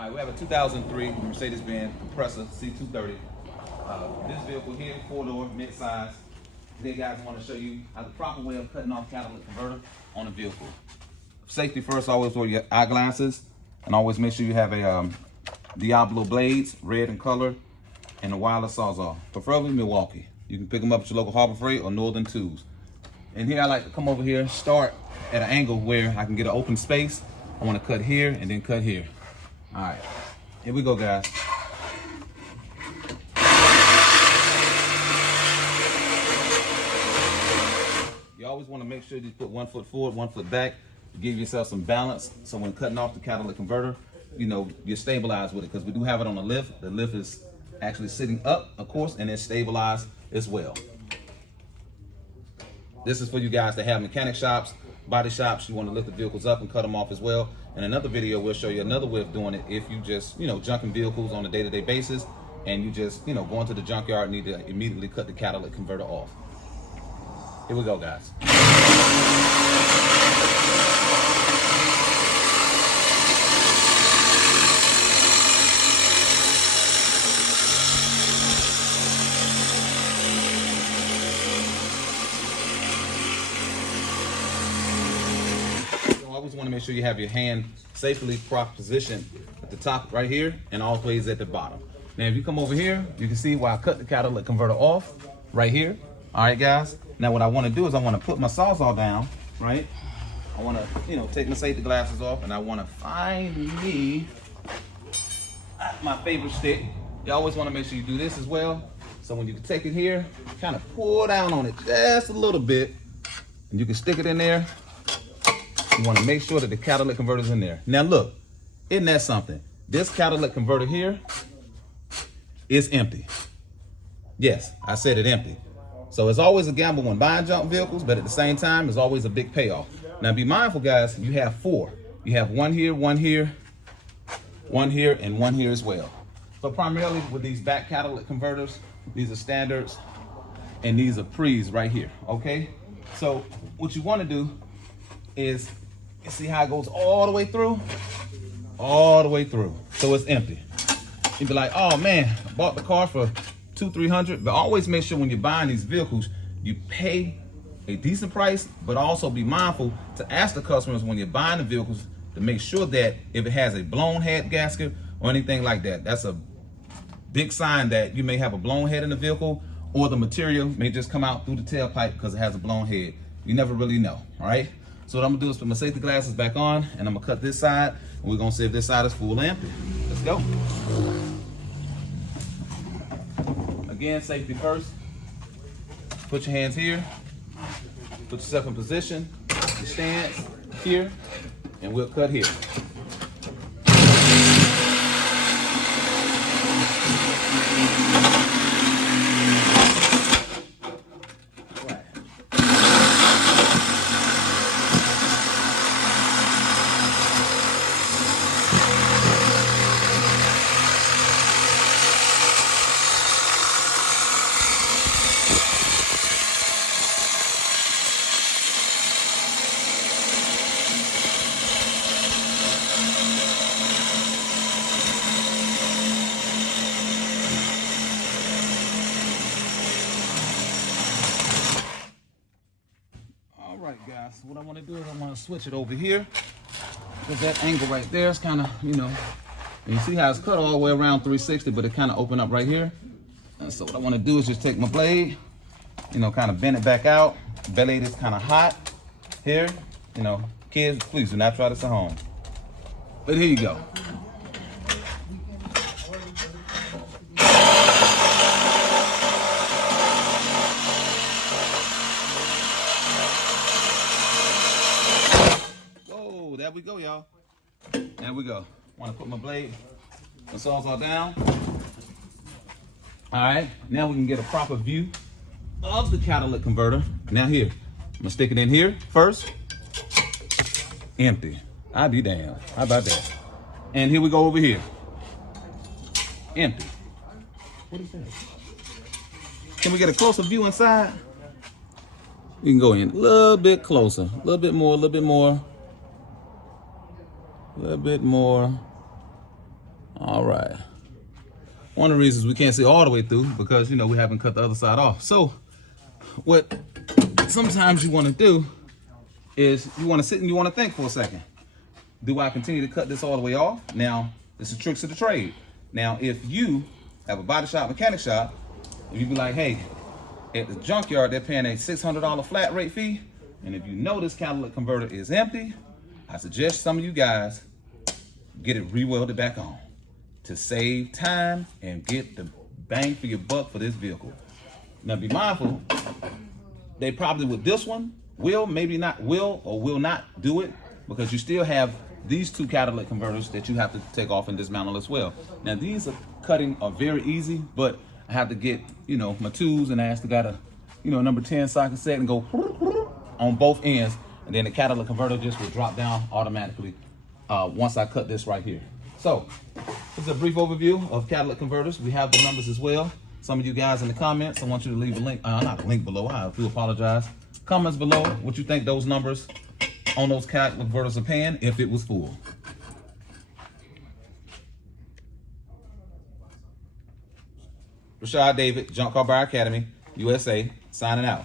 All right, we have a 2003 Mercedes-Benz compressor C230. This vehicle here, 4-door, mid-size. Today, guys, I want to show you how the proper way of cutting off catalytic converter on a vehicle. Safety first, always wear your eyeglasses, and always make sure you have a Diablo blades, red in color, and a wireless sawzall, preferably Milwaukee. You can pick them up at your local Harbor Freight or Northern Tools. And here I like to come over here, start at an angle where I can get an open space. I want to cut here and then cut here. All right, here we go, guys. You always want to make sure you put 1 foot forward, 1 foot back, to give yourself some balance. So when cutting off the catalytic converter, you know, you're stabilized with it, because we do have it on the lift. The lift is actually sitting up, of course, and it's stabilized as well. This is for you guys that have mechanic shops, body shops. You want to lift the vehicles up and cut them off as well. In another video, we'll show you another way of doing it if you just, junking vehicles on a day-to-day basis, and you just, going to the junkyard and need to immediately cut the catalytic converter off. Here we go, guys. Always want to make sure you have your hand safely prop positioned at the top right here and always at the bottom. Now, if you come over here, you can see where I cut the catalytic converter off right here. All right, guys. Now, what I want to do is I want to put my sawzall down, right? I want to, take my safety glasses off, and I want to find me my favorite stick. You always want to make sure you do this as well. So when you can take it here, kind of pull down on it just a little bit, and you can stick it in there. You want to make sure that the catalytic converter is in there. Now look, isn't that something? This catalytic converter here is empty. Yes, I said it empty. So it's always a gamble when buying junk vehicles, but at the same time, it's always a big payoff. Now be mindful, guys, you have 4. You have one here, one here, one here, and one here as well. So primarily with these back catalytic converters, these are standards, and these are pre's right here, okay? So what you want to do is, you see how it goes all the way through? All the way through. So it's empty. You'd be like, oh man, I bought the car for $200-300. But always make sure when you're buying these vehicles, you pay a decent price, but also be mindful to ask the customers when you're buying the vehicles to make sure that if it has a blown head gasket or anything like that, that's a big sign that you may have a blown head in the vehicle, or the material may just come out through the tailpipe because it has a blown head. You never really know, all right? So what I'm gonna do is put my safety glasses back on, and I'm gonna cut this side, and we're gonna see if this side is full or empty. Let's go. Again, safety first. Put your hands here. Put yourself in position, your stance here, and we'll cut here. Alright, guys, so what I want to do is I want to switch it over here, because that angle right there is kind of, and you see how it's cut all the way around 360, but it kind of opened up right here. And so what I want to do is just take my blade, kind of bend it back out. The blade is kind of hot here. Kids, please do not try this at home. But here you go. There we go, y'all. There we go. Want to put my blade, my sawzall down. All right, now we can get a proper view of the catalytic converter. Now here, I'm gonna stick it in here first. Empty. I'll be damned. How about that? And here we go over here. Empty. What is that? Can we get a closer view inside? We can go in a little bit closer, a little bit more, a little bit more, a little bit more. All right. One of the reasons we can't see all the way through because, you know, we haven't cut the other side off. So what sometimes you want to do is you want to sit and you want to think for a second. Do I continue to cut this all the way off? Now, this is tricks of the trade. Now, if you have a body shop, mechanic shop, if you be like, hey, at the junkyard, they're paying a $600 flat rate fee. And if you know this catalytic converter is empty, I suggest some of you guys get it re-welded back on to save time and get the bang for your buck for this vehicle. Now be mindful, they probably with this one will not do it because you still have these two catalytic converters that you have to take off and dismantle as well. Now these cutting are very easy, but I have to get, you know, my tools, and I actually got a, you know, number 10 socket set and go on both ends, and then the catalytic converter just will drop down automatically once I cut this right here. So this is a brief overview of catalytic converters. We have the numbers as well. Some of you guys in the comments, I want you to leave a link, not a link below, I do apologize. Comments below what you think those numbers on those catalytic converters are paying if it was full. Rashad David, Junk Car Buyer Academy, USA, signing out.